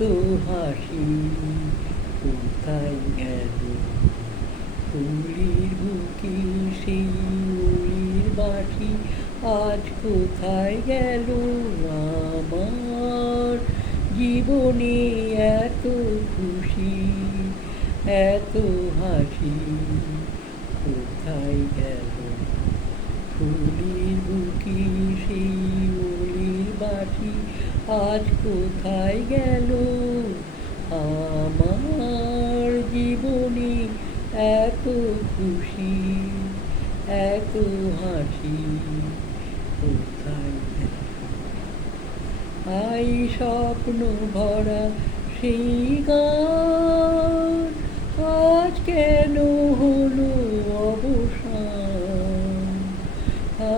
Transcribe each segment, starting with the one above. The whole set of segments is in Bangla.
এত হাসি কোথায় গেল, ফুলের বুকে সেই উলির বাঁশি আজ কোথায় গেল। আমার জীবনে এত খুশি এত হাসি কোথায় গেল, ফুলের বুকে সেই উলির বাঁশি আজ কোথায় গেল। আমার জীবনে এত খুশি এত হাসি কোথায় গেল। আই স্বপ্ন ভরা সেই গান আজ কেন হলো অবসান।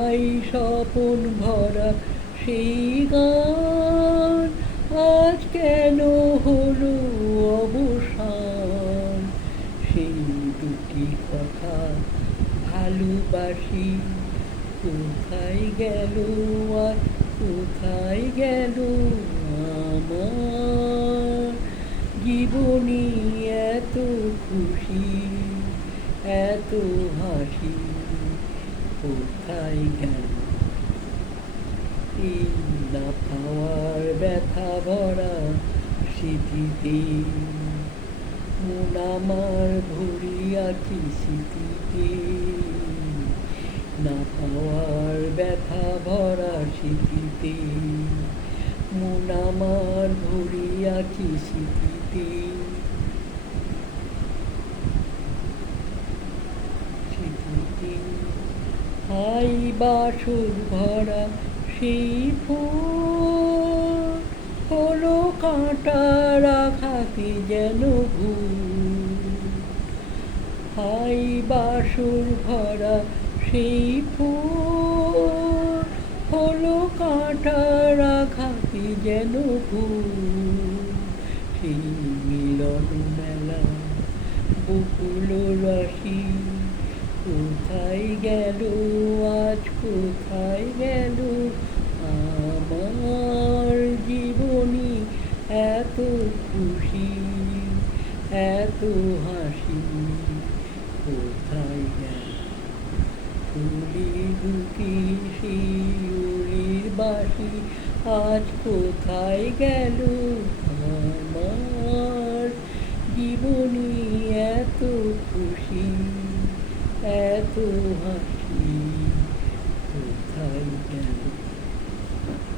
আই স্বপন ভরা সেই গান আজ কেন হলো অবসান। সেই দুটি কথা ভালোবাসি কোথায় গেল, আর কোথায় গেল। আমার জীবনে এত খুশি এত হাসি কোথায় গেল। এই না পাওয়ার ব্যথা ভরা স্মৃতিতে মন আমার ভরি আছে স্মৃতিতে। না পাওয়ার ব্যথা ভরা স্মৃতিতে মন আমার ভরি আছে স্মৃতিতে। স্মৃতিতে হাই বাসর ভরা সেই ফুল হলো কাঁটার আঘাতে যেন ভুল। হাই বাসর ভরা সেই ফুল হলো কাঁটার আঘাতে যেন ভুল। সেই মিলন মেলা বকুল রাশি কোথায় গেল, আজ কোথায় গেল। আমার জীবনে এত খুশি এত হাসি কোথায় গেল। ফুলের বুকে সেই উলির বাঁশি আজ কোথায় গেল। আমার জীবনে এত খুশি এত হাসি।